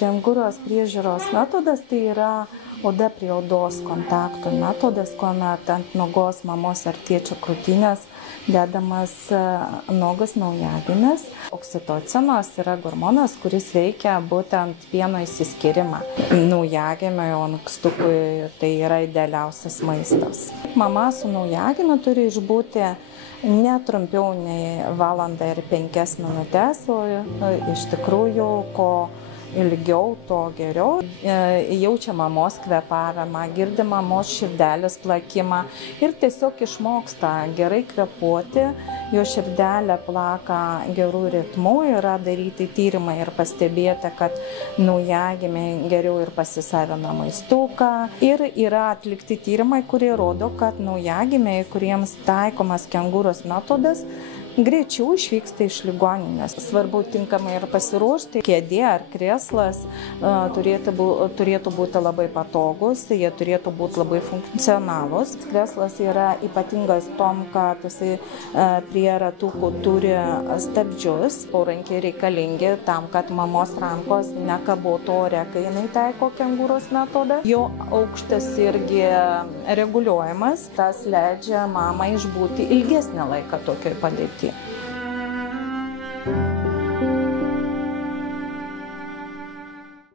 Kengūros priežiūros metodas tai yra oda prie odos kontakto metodas, kuomet ant nuogos mamos ar tėčio krūtinės dedamas nuogas naujagimis. Oksitocinas yra hormonas, kuris veikia būtent pieno išsiskyrimą. Naujagimio jau ankstukui tai yra idealiausias maistas. Mama su naujagimiu turi išbūti ne trumpiau nei valandą ir 5 minutės, o iš tikrųjų, ko ilgiau, to geriau. Jaučia mamos kvėpavimą, girdi mamos širdelės plakimą ir tiesiog išmoksta gerai kvėpuoti. Jo širdelė plaka gerų ritmų, yra daryti tyrimai ir pastebėti, kad naujagimiai geriau ir pasisavina maistuką. Ir yra atlikti tyrimai, kurie rodo, kad naujagimiai, kuriems taikomas kengūros metodas, greičiau išvyksta iš ligoninės. Svarbu tinkamai ir pasiruošti. Kėdė ar krėslas turėtų būti labai patogus, jie turėtų būti labai funkcionalūs. Krėslas yra ypatingas tom, kad jisai prie ratukų turi stabdžius. Porankiai reikalingi tam, kad mamos rankos nekabotų ore, kai jinai taiko kengūros metodą. Jo aukštis irgi reguliuojamas. Tas leidžia mamai išbūti ilgesnį laiką tokioj padėtyje.